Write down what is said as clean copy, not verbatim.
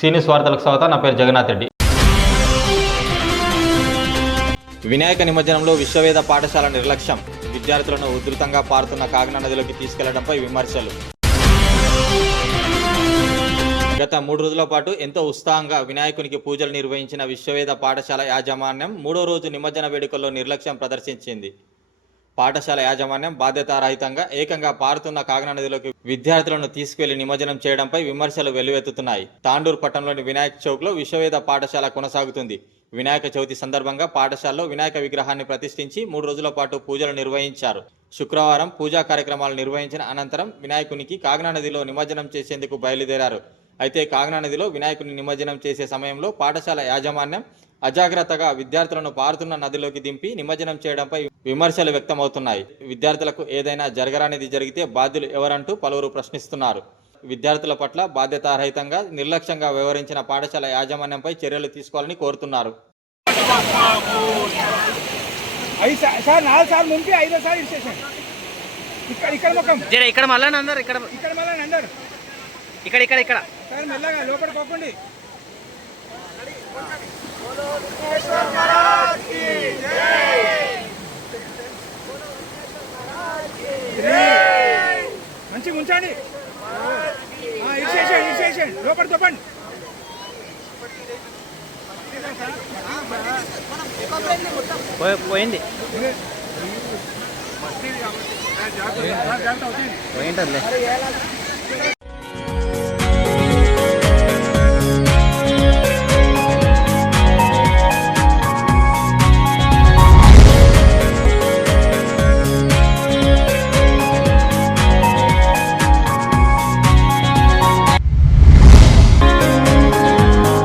సీనియస్ వార్తలకు స్వాగతం. నా పేరు జగన్నాథ్ రెడ్డి. వినాయక నిమజ్జనంలో విశ్వవేద పాఠశాల నిర్లక్ష్యం, విద్యార్థులను ఉధృతంగా పారుతున్న కాకినాడ నదిలోకి తీసుకెళ్లడంపై విమర్శలు. గత 3 రోజుల పాటు ఎంతో ఉత్సాహంగా వినాయకునికి పూజలు నిర్వహించిన విశ్వవేద పాఠశాల యాజమాన్యం 3వ రోజు నిమజ్జన వేడుకల్లో నిర్లక్ష్యం ప్రదర్శించింది. పాఠశాల యాజమాన్యం బాధ్యతారహితంగా ఏకంగా పారుతున్న కాకినాడ నదిలోకి విద్యార్థులను తీసుకువెళ్లి నిమజ్జనం చేయడంపై విమర్శలు వెల్లువెత్తుతున్నాయి. తాండూరు పట్టణంలోని వినాయక చౌక్లో విశ్వవేద పాఠశాల కొనసాగుతుంది. వినాయక చవితి సందర్భంగా పాఠశాలలో వినాయక విగ్రహాన్ని ప్రతిష్ఠించి 3 రోజుల పాటు పూజలు నిర్వహించారు. శుక్రవారం పూజా కార్యక్రమాలు నిర్వహించిన అనంతరం వినాయకునికి కాకినాడ నదిలో నిమజ్జనం చేసేందుకు బయలుదేరారు. అయితే కాకినాడ నదిలో వినాయకుని నిమజ్జనం చేసే సమయంలో పాఠశాల యాజమాన్యం అజాగ్రత్తగా విద్యార్థులను పారుతున్న నదిలోకి దింపి నిమజ్జనం చేయడంపై విమర్శలు వ్యక్తమవుతున్నాయి. విద్యార్థులకు ఏదైనా జరగరానిది జరిగితే బాధ్యులు ఎవరంటూ పలువురు ప్రశ్నిస్తున్నారు. విద్యార్థుల పట్ల బాధ్యతారహితంగా నిర్లక్ష్యంగా వ్యవహరించిన పాఠశాల యాజమాన్యంపై చర్యలు తీసుకోవాలని కోరుతున్నారు. మంచి ఉంచండి, లోపల చెప్పండి. పోయింది పోయింటలే.